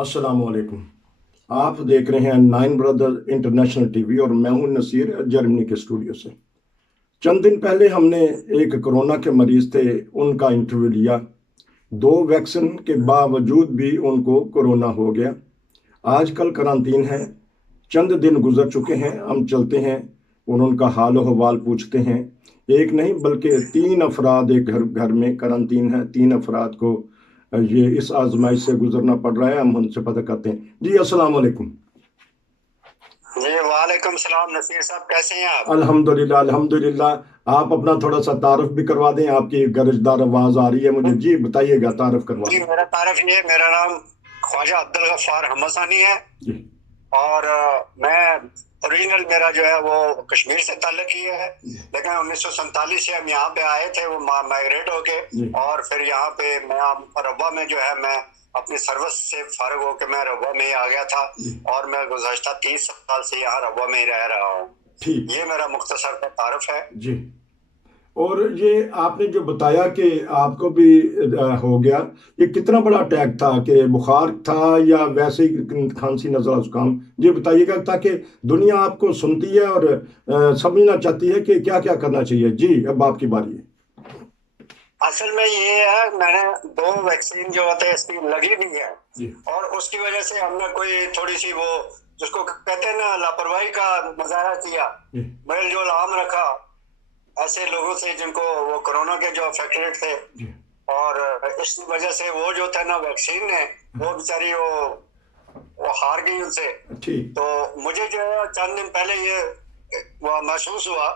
अस्सलाम वालेकुम। आप देख रहे हैं नाइन ब्रदर इंटरनेशनल टीवी और मैं हूं नसीर जर्मनी के स्टूडियो से। चंद दिन पहले हमने एक कोरोना के मरीज थे, उनका इंटरव्यू लिया। दो वैक्सीन के बावजूद भी उनको कोरोना हो गया। आजकल करांतीन है। चंद दिन गुजर चुके हैं, हम चलते हैं और उनका हाल हवाल पूछते हैं। एक नहीं बल्कि तीन अफराद एक घर घर में करांतीन है। तीन अफराद को ये इस आजमाइश से गुजरना पड़ रहा है। हम उनसे पता करते हैं। जी अस्सलाम वालेकुम। जी वालेकुम सलाम। नसीर साहब कैसे हैं आप? अल्हम्दुलिल्लाह अल्हम्दुलिल्लाह। आप अपना थोड़ा सा तारुफ भी करवा दें। आपकी गरजदार आवाज आ रही है मुझे। जी बताइएगा, तारुफ करवा जी दें। मेरा तारफ ये, मेरा नाम ख्वाजा अब्दुल गफ्फार हमसानी है। जी और मैं ओरिजिनल मेरा जो है वो कश्मीर से ताल्लुक ही है, लेकिन 1947 से हम यहाँ पे आए थे, वो माइग्रेट होके। जी और फिर यहाँ पे मैं रब्बा में जो है, मैं अपनी सर्विस से फारिग होकर मैं रब्बा में ही आ गया था। जी और मैं गुज़श्ता 30 साल से यहाँ रब्बा में ही रह रहा हूँ। ठीक। ये मेरा मुख्तसर का तारफ है। जी। और ये आपने जो बताया कि आपको भी हो गया, ये कितना बड़ा अटैक था? कि बुखार था या वैसे ही खांसी नज़ला जुकाम? ये बताइएगा ताकि दुनिया आपको सुनती है और समझना चाहती है कि क्या क्या करना चाहिए। जी अब आपकी बारी है। असल में ये है, मैंने दो वैक्सीन जो होते हैं इसकी लगी भी है। जी और उसकी वजह से हमने कोई थोड़ी सी वो जिसको कहते हैं ना, लापरवाही का मुजाहरा किया, जी मेल जोल आम रखा ऐसे लोगों से जिनको वो कोरोना के जो अफेक्टेड थे। जी और इस वजह से वो जो था ना वैक्सीन ने, वो बेचारी वो हार गई उनसे। ठीक तो मुझे जो है चंद दिन पहले ये वो महसूस हुआ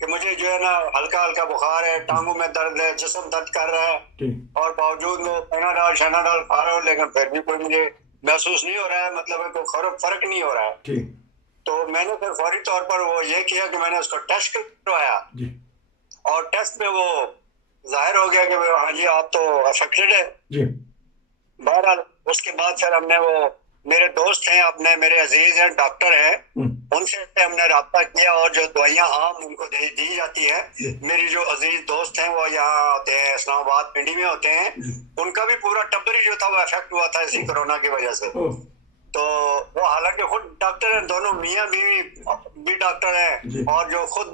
कि मुझे जो है ना हल्का हल्का बुखार है, टांगों में दर्द है, जिस्म दर्द कर रहा है। ठीक और बावजूद मैं पैनाडॉल शैनाडॉल खा रहा हूँ, लेकिन फिर भी कोई मुझे महसूस नहीं हो रहा है, मतलब है कोई फर्क नहीं हो रहा है। ठीक। तो मैंने फिर फौरी तौर पर वो ये किया कि मैंने उसको टेस्ट करवाया। जी और टेस्ट में वो जाहिर हो गया कि हाँ जी आप तो अफेक्टेड है। जी बहरहाल उसके बाद फिर हमने वो, मेरे दोस्त हैं अपने, मेरे अजीज हैं, डॉक्टर हैं, उनसे हमने रब्ता किया। और जो दवाइयाँ आम उनको दी जाती है, मेरी जो अजीज दोस्त हैं वो यहाँ होते हैं, इस्लामाबाद पिंडी में होते हैं, उनका भी पूरा टब्बर ही जो था वो अफेक्ट हुआ था इसी कोरोना की वजह से। तो वो हालांकि खुद डॉक्टर हैं, दोनों मियाँ बीवी भी डॉक्टर हैं, और जो खुद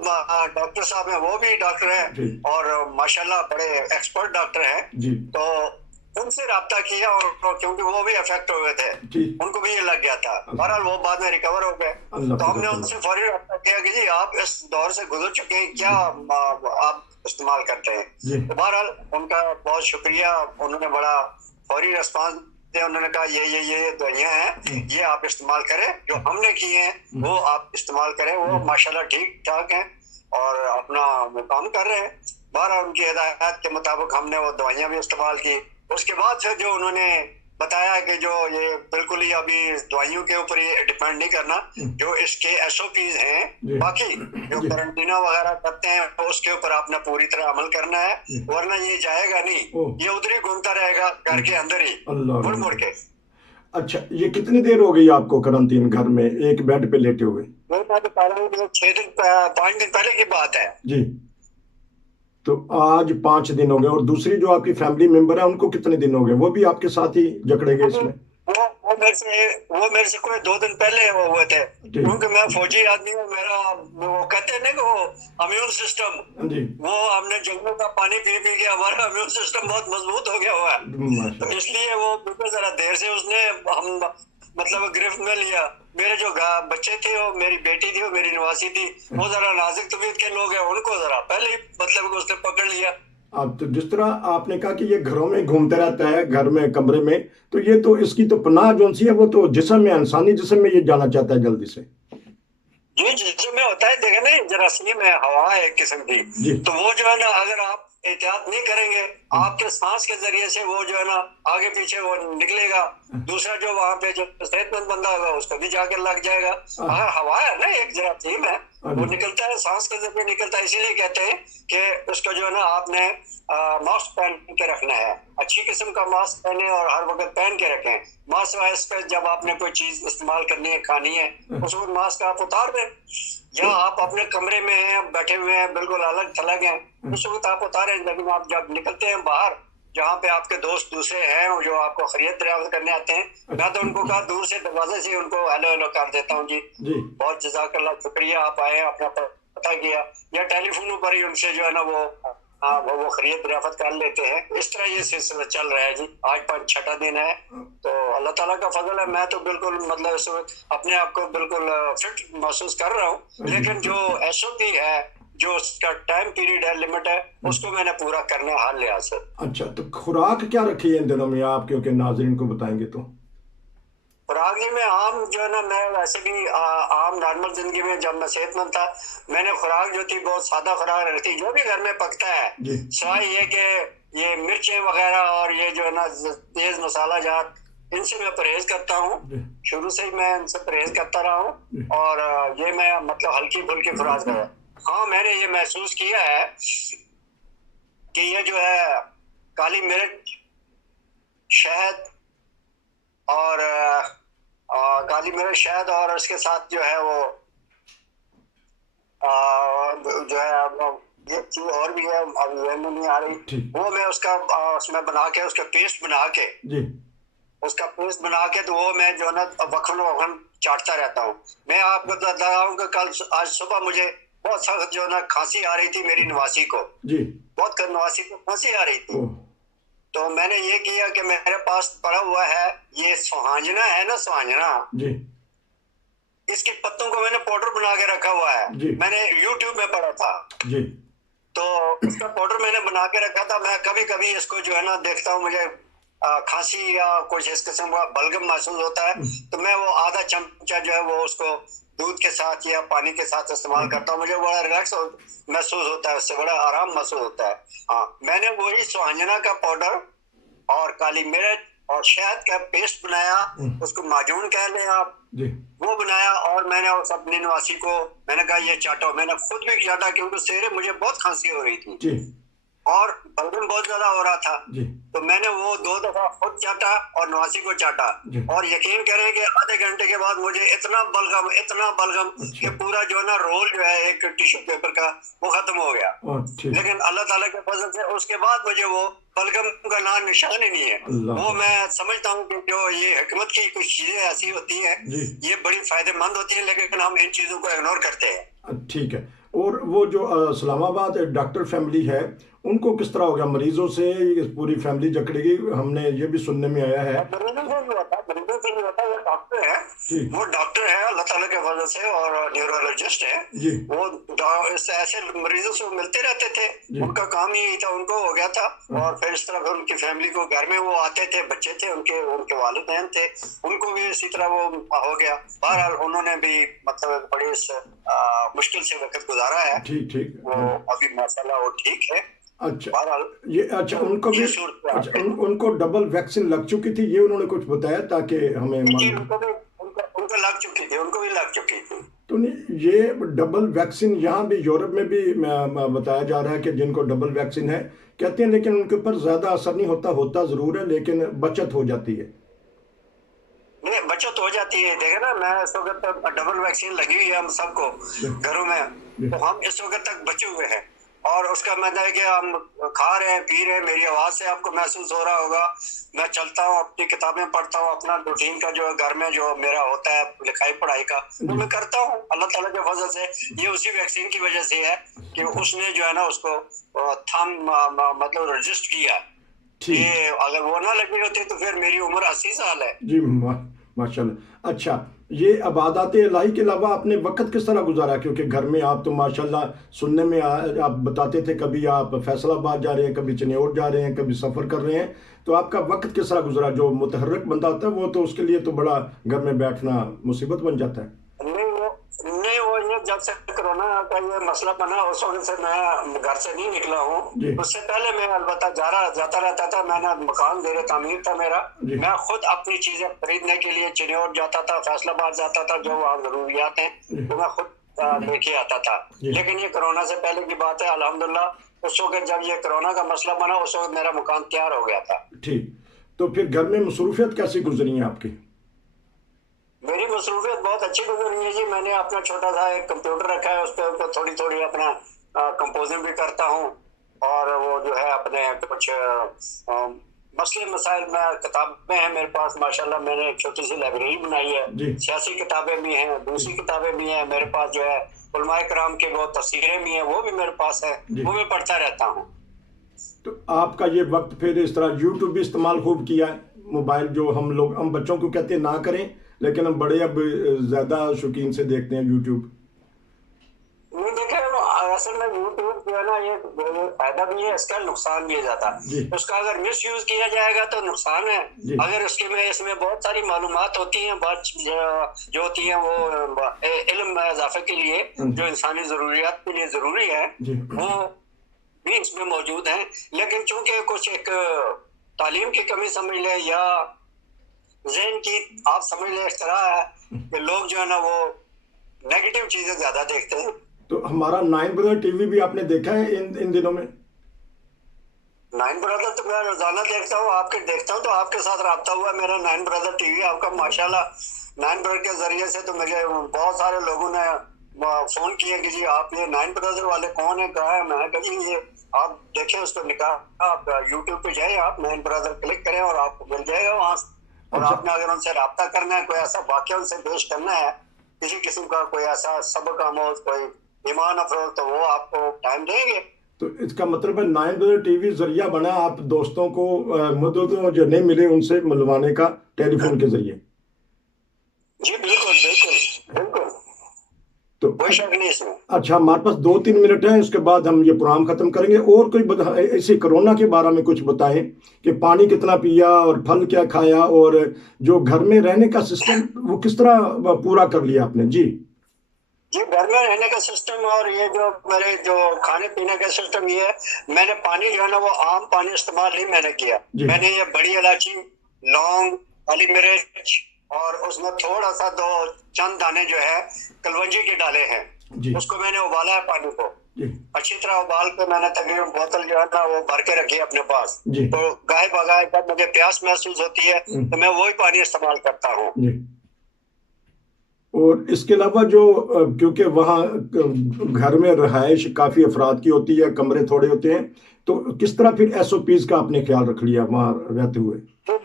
डॉक्टर साहब हैं वो भी डॉक्टर हैं, और माशाल्लाह बड़े एक्सपर्ट डॉक्टर हैं। तो उनसे रब्ता किया, और क्योंकि वो भी अफेक्ट हुए थे, उनको भी ये लग गया था। बहरहाल वो बाद में रिकवर हो गए। तो हमने उनसे फौरी रब्ता किया कि जी आप इस दौर से गुजर चुके हैं, क्या आप इस्तेमाल करते हैं? तो बहरहाल उनका बहुत शुक्रिया, उन्होंने बड़ा फौरी रिस्पॉन्स। उन्होंने कहा ये दवाइयाँ हैं, ये आप इस्तेमाल करें, जो हमने की हैं वो आप इस्तेमाल करें। वो माशाल्लाह ठीक ठाक हैं और अपना वो काम कर रहे हैं। बहरहाल उनकी हिदायत के मुताबिक हमने वो दवाइयाँ भी इस्तेमाल की। उसके बाद फिर जो उन्होंने बताया कि जो ये बिल्कुल ही अभी दवाइयों के ऊपर ये डिपेंड नहीं करना, जो इसके SOPs हैं, बाकी जो क्वारंटीना वगैरह करते हैं उसके ऊपर आपने पूरी तरह अमल करना है, वरना ये जाएगा नहीं, ये उधर ही घूमता रहेगा घर के अंदर ही मुड़ मुड़ के। अच्छा, ये कितनी देर हो गई आपको क्वारंटीन घर में एक बेड पे लेटे हुए? 5 दिन पहले की बात है जी। तो आज 5 दिन हो गए। और दूसरी जो आपकी फैमिली मेंबर है उनको कितने दिन हो गए? वो भी आपके साथ ही जकड़े गए इसमें? वो मेरे से कोई 2 दिन पहले वो हुए थे, क्योंकि मैं फौजी आदमी हूँ। मेरा वो कहते हैं ना कि वो इम्यून सिस्टम, वो हमने जंगलों का पानी पी पी के हमारा इम्यून सिस्टम बहुत मजबूत हो गया हुआ है। तो इसलिए वो बिल्कुल जरा देर से उसने हम मतलब गिरफ्त में लिया। मेरे जो बच्चे थे, वो मेरी बेटी थी, वो मेरी नवासी थी, वो जरा नाजुक तबीयत के लोग हैं, उनको जरा पहले ही मतलब उसने पकड़ लिया। अब तो जिस तरह आपने कहा कि ये घरों में घूमते रहता है, घर में कमरे में, तो ये तो इसकी तो पनाह जो सी है वो तो जिस्म में, इंसानी जिस्म में ये जाना चाहता है जल्दी से। जो जिस्म में होता है, देखे ना, जरासीम है, हवा है एक किस्म की। तो वो जो है ना, अगर आप एहतियात नहीं करेंगे, आपके सांस के जरिए से वो जो है ना आगे पीछे वो निकलेगा। दूसरा जो वहां पे जो सेहतमंद बंदा होगा उसको भी जाकर लग जाएगा। अगर हवा है ना, एक जरासीम है, वो निकलता है, सांस के जरिए निकलता है। इसीलिए कहते हैं कि उसको जो है ना आपने मास्क पहन के रखना है, अच्छी किस्म का मास्क पहने और हर वक्त पहन के रखें। मास्क पे जब आपने कोई चीज इस्तेमाल करनी है, खानी है, उस वक्त मास्क आप उतार दें। या आप अपने कमरे में हैं, बैठे हुए हैं, बिल्कुल अलग थलग हैं, उस वक्त आप उतारें। लेकिन आप जब निकलते हैं बाहर, जहाँ पे आपके दोस्त दूसरे हैं जो आपको खरीद दरियाफ्त करने आते हैं, मैं तो उनको कहा दूर से दरवाजे से उनको हेलो हेलो कर देता हूँ जी, बहुत जज़ाकल्लाह, शुक्रिया आप आए, अपना पता किया, या टेलीफोन पर ही उनसे जो है ना वो खरीद दरियाफ्त कर लेते हैं। इस तरह ये सिलसिला चल रहा है जी। आज 5-6वां दिन है, तो अल्लाह ताला का फजल है। मैं तो बिल्कुल मतलब इस वक्त अपने आप को बिल्कुल फिट महसूस कर रहा हूँ, लेकिन जो SOP है, जो उसका टाइम पीरियड है, लिमिट है, उसको मैंने पूरा करना है हर लिहाज से। अच्छा, तो खुराक क्या रखी है इन दिनों में आप, क्योंकि नाज़रीन को बताएंगे तो? खुराक में आम जो है ना, मैं वैसे भी आम नॉर्मल जिंदगी में जब मैं सेहतमंद था, मैंने खुराक जो थी बहुत सादा खुराक रखी, जो भी घर में पकता है, सिवाय ये कि ये मिर्चें वगैरह और ये जो है ना तेज मसाला जात, इनसे मैं परहेज करता हूँ। शुरू से ही मैं इनसे परहेज करता रहा हूँ, और ये मैं मतलब हल्की फुल्की खुराक है। हाँ, मैंने ये महसूस किया है कि ये जो है काली मिर्च, शहद और काली मिर्च, शहद और उसके साथ जो है वो जो है ये चीज और भी है, अब में नहीं आ रही, वो मैं उसका उसमें बना के उसका पेस्ट बना के उसका पेस्ट बना के तो वो मैं जो है ना वक्फन चाटता रहता हूँ। मैं आपको बता रहा हूँ कि आज सुबह मुझे बहुत सख्त जो है ना खांसी आ रही थी, मेरी नवासी को बहुत नवासी को खांसी आ रही थी। तो मैंने ये किया कि मेरे पास पड़ा हुआ है ये सुहांजना है ना, सुहांजना, इसके पत्तों को मैंने पाउडर बना के रखा हुआ है। मैंने YouTube में पढ़ा था, तो इसका पाउडर मैंने बना के रखा था। मैं कभी कभी इसको जो है ना देखता हूँ, मुझे खांसी या कुछ इस किस्म का बलगम महसूस होता है, तो मैं वो आधा चमचा जो है वो उसको दूध के साथ या पानी के साथ इस्तेमाल करता हूँ। मुझे बड़ा रिलैक्स महसूस होता है, उससे बड़ा आराम महसूस होता है। हाँ, मैंने वही सुहांजना का पाउडर और काली मिर्च और शहद का पेस्ट बनाया, उसको माजून कह लें आप, वो बनाया, और मैंने उस अपनी नवासी को मैंने कहा ये चाटो। मैंने खुद भी चाटा क्योंकि सवेरे मुझे बहुत खांसी हो रही थी और बलगम बहुत ज्यादा हो रहा था, तो मैंने वो 2 दफा खुद चाटा और नवासी को चाटा, और यकीन करें कि आधे घंटे के बाद मुझे इतना बलगम कि पूरा जो है ना रोल जो है एक टिश्यू पेपर का वो खत्म हो गया। लेकिन अल्लाह ताला के फजल से उसके बाद मुझे वो बलगम का नाम निशान ही नहीं है। वो मैं समझता हूँ कि जो ये हिकमत की कुछ चीजें ऐसी होती हैं, ये बड़ी फायदेमंद होती है, लेकिन हम इन चीजों को इग्नोर करते हैं। ठीक है। और वो जो इस्लामाबाद डॉक्टर फैमिली है, उनको किस तरह हो गया? मरीजों से पूरी फैमिली जकड़ेगी, हमने ये भी सुनने में आया है। वो डॉक्टर है अल्लाह ताला के फजल से, और न्यूरोलॉजिस्ट है वो। ऐसे मरीजों से मिलते रहते थे, उनका काम ही था, उनको हो गया था। और फिर इस तरह उनकी फैमिली को घर में वो आते थे, बच्चे थे उनके वालिदैन थे, उनको भी इसी तरह वो हो गया। बहरहाल उन्होंने भी मतलब बड़ी मुश्किल से वक्त गुजारा है। ठीक वो अभी माशाल्लाह वो ठीक है। अच्छा, ये अच्छा उनको भी उनको डबल वैक्सीन लग चुकी थी, ये उन्होंने कुछ बताया ताकि हमें उनको लग चुकी थी, उनको भी लग चुकी थी। तो नहीं, ये डबल वैक्सीन यहाँ भी यूरोप में भी बताया जा रहा है कि जिनको डबल वैक्सीन है कहते हैं, लेकिन उनके ऊपर ज्यादा असर नहीं होता जरूर है, लेकिन बचत हो जाती है। नहीं, बचत हो जाती है। देखे ना, मैं इस वक्त तक डबल वैक्सीन लगी हुई है हम सबको घरों में, तो हम इस वक्त तक बचे हुए हैं। और उसका मतलब है कि हम खा रहे हैं, पी रहे हैं। मेरी आवाज से आपको महसूस हो रहा होगा, मैं चलता हूँ, अपनी किताबें पढ़ता हूँ, अपना रूटीन का जो घर में जो मेरा होता है लिखाई पढ़ाई का, वो मैं करता हूँ अल्लाह ताला के फजल से। ये उसी वैक्सीन की वजह से है कि उसने जो है ना उसको मतलब रजिस्ट किया। ये अगर वो ना लगी होती तो फिर मेरी उम्र 80 साल है जी। माशाल्लाह। अच्छा, ये इबादत इलाही के अलावा आपने वक्त किस तरह गुजारा? क्योंकि घर में आप तो माशाल्लाह सुनने में आप बताते थे, कभी आप फैसलाबाद जा रहे हैं, कभी चनियोट जा रहे हैं, कभी सफ़र कर रहे हैं, तो आपका वक्त किस तरह गुजरा? जो मुतहर्रिक बंदा होता है वो तो उसके लिए तो बड़ा घर में बैठना मुसीबत बन जाता है। नहीं, वो ये जब से कोरोना का ये मसला बना उस वक्त से मैं घर से नहीं निकला हूँ। उससे पहले मैं अलबत्ता जाता रहता था। मैंने मकान ज़ेरे तामीर था मेरा, मैं खुद अपनी चीजें खरीदने के लिए चिन्योट जाता था, फैसलाबाद जाता था, जो वहाँ जरूरियात हैं तो मैं खुद लेके आता था। लेकिन ये कोरोना से पहले की बात है, अल्हम्दुलिल्लाह। उस वक्त जब ये कोरोना का मसला बना उस वक्त मेरा मकान तैयार हो गया था। ठीक, तो फिर घर में मसरूफियत कैसी गुजरी है आपकी? मेरी मसरूफियत बहुत अच्छी गुजर रही है जी। मैंने अपना छोटा सा एक कंप्यूटर रखा है, उस पर थोड़ी थोड़ी अपना कंपोजिंग भी करता हूँ, और वो जो है अपने कुछ मसले मसाइल में किताबें हैं मेरे पास माशाल्लाह। मैंने एक छोटी सी लाइब्रेरी बनाई है, सियासी किताबें भी हैं, दूसरी किताबें भी हैं मेरे पास, जो है उलमाए कराम के वो तफसीरें भी हैं, वो भी मेरे पास है, वो मैं पढ़ता रहता हूँ। तो आपका ये वक्त फिर इस तरह यूट्यूब भी इस्तेमाल खूब किया है, मोबाइल जो हम बच्चों को कहते हैं ना करें, लेकिन हम बड़े अब ज्यादा शौकीन से देखते हैं यूट्यूब। नहीं देखे, असल में यूट्यूब जो है ना, ये फायदा भी है इसका, नुकसान भी है ज्यादा। उसका अगर मिस यूज किया जाएगा तो नुकसान है। अगर इसमें बहुत सारी मालूमात होती हैं, बात जो होती हैं वो इल्म में इजाफे के लिए, जो इंसानी जरूरियात के लिए जरूरी है, वो भी इसमें मौजूद है। लेकिन चूंकि कुछ एक तालीम की कमी समझ ले, या ज़हन की आप समझ ले, इस तरह है कि लोग जो है ना वो नेगेटिव चीजें ज्यादा देखते हैं। तो हमारा नाइन ब्रदर टीवी भी आपने देखा है इन दिनों में? नाइन ब्रदर तो मैं रोजाना देखता हूँ, देखता हूँ, तो आपके साथ रब्ता हुआ मेरा नाइन ब्रदर टीवी आपका माशाल्लाह। नाइन ब्रदर के जरिए से तो मुझे बहुत सारे लोगों ने फोन किए कि जी आप ये नाइन ब्रदर वाले कौन है, कहा है। मैं कहा जी ये आप देखें, उसको निकाल, आप यूट्यूब पे जाए, आप नाइन ब्रदर क्लिक करें और आपको मिल जाएगा वहां से। और आपने अगर उनसे रब्ता करना है, कोई ऐसा वाक्य उनसे पेश करना है, किसी किस्म का कोई ऐसा सबक आमोज, कोई ईमान अफरोज, तो वो आपको टाइम देंगे। तो इसका मतलब है नाइन ब्रदर टीवी जरिया बना आप दोस्तों को मदद जो नहीं मिले उनसे मिलवाने का, टेलीफोन के जरिए। जी बिल्कुल बिल्कुल बिल्कुल, तो कोई शक नहीं इसमें। अच्छा, हमारे पास 2-3 मिनट हैं, उसके बाद हम ये प्रोग्राम खत्म करेंगे। और कोई ऐसे कोरोना के बारे में कुछ बताएं कि पानी कितना पिया और फल क्या खाया, और जो घर में रहने का सिस्टम वो किस तरह पूरा कर लिया आपने? जी घर में रहने का सिस्टम और ये जो मेरे जो खाने पीने का सिस्टम, ये है मैंने पानी जो है ना वो आम पानी इस्तेमाल नहीं मैंने किया। मैंने ये बड़ी इलायची, लौंग, काली मिर्च और उसमें थोड़ा सा चंद दाने जो है कलवंजी के डाले हैं, उसको मैंने उबाला है पानी को अच्छी तरह उबाल के। मैंने तकरीबन बोतल जो है ना वो भर के रखी है अपने पास। तो गाय बगाए जब मुझे प्यास महसूस होती है तो मैं वही पानी इस्तेमाल करता हूँ। और इसके अलावा जो क्योंकि वहाँ घर में रहायश काफी अफराद की होती है, कमरे थोड़े होते हैं, तो किस तरह फिर SOPs का आपने ख्याल रख लिया वहाँ रहते हुए? तो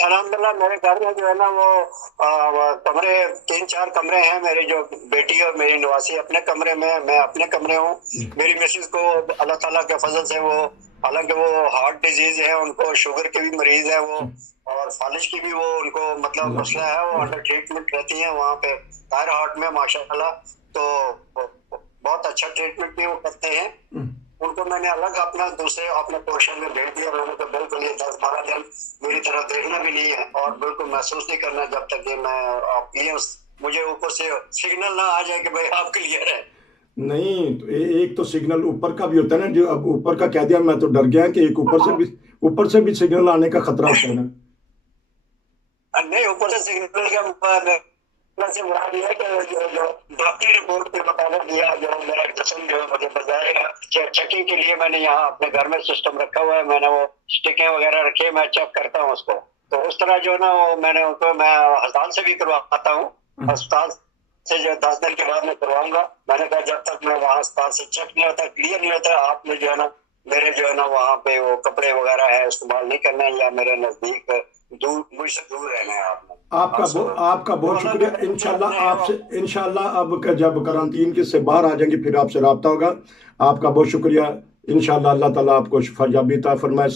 अल्हम्दुलिल्लाह मेरे घर में जो है ना वो कमरे 3-4 कमरे हैं। मेरी जो बेटी और मेरी नवासी अपने कमरे में, मैं अपने कमरे हूँ। मेरी मिसेज को अल्लाह ताला के फजल से वो, हालांकि वो हार्ट डिजीज है, उनको शुगर के भी मरीज है वो, और फालिज की भी वो उनको मतलब मसला है, वो अंडर ट्रीटमेंट रहती है वहाँ पे ताहिर हार्ट में माशाल्लाह। तो बहुत अच्छा ट्रीटमेंट भी वो करते हैं। उनको मैंने अलग अपना दूसरे अपने पोर्शन में भेज दिया। मैंने तो बिल्कुल ये 10-12 दिन मेरी तरफ देखना भी नहीं है और बिल्कुल महसूस नहीं करना जब तक कि मैं आप क्लियर, मुझे ऊपर से सिग्नल ना आ जाए कि भाई आप क्लियर है। नहीं, तो एक तो सिग्नल ऊपर का भी होता है ना, जो अब ऊपर का कह दिया मैं तो डर गया कि एक ऊपर से भी सिग्नल आने का खतरा होता है ना। नहीं, ऊपर से सिग्नल का से मुराद ये है कि जो डॉक्टरी रिपोर्ट के मुताबिक दिया, जो मेरा जिस्म जो मुझे बताएगा चेकिंग के लिए मैंने यहाँ अपने घर में सिस्टम रखा हुआ है। मैंने वो स्टिकें वगैरह रखी है, मैं चेक करता हूँ उसको। तो उस तरह जो ना वो मैंने उनको मैं अस्पताल से भी करवाता हूँ। अस्पताल से जो 10 दिन के बाद मैं करवाऊंगा। मैंने कहा जब तक मैं वहाँ अस्पताल से चेक नहीं होता, क्लियर नहीं होता, आपने जो है ना मेरे जो है ना वहाँ पे वो कपड़े वगैरह है इस्तेमाल नहीं करना है, या मेरे नजदीक दूर, मुझसे दूर रहना है। आपका बहुत शुक्रिया। इंशाल्लाह अब जब करांतीन के से बाहर आ जाएंगे फिर आपसे राब्ता होगा। आपका बहुत शुक्रिया। इंशाल्लाह अल्लाह ताला आपको शिफा याबी अता फरमाए।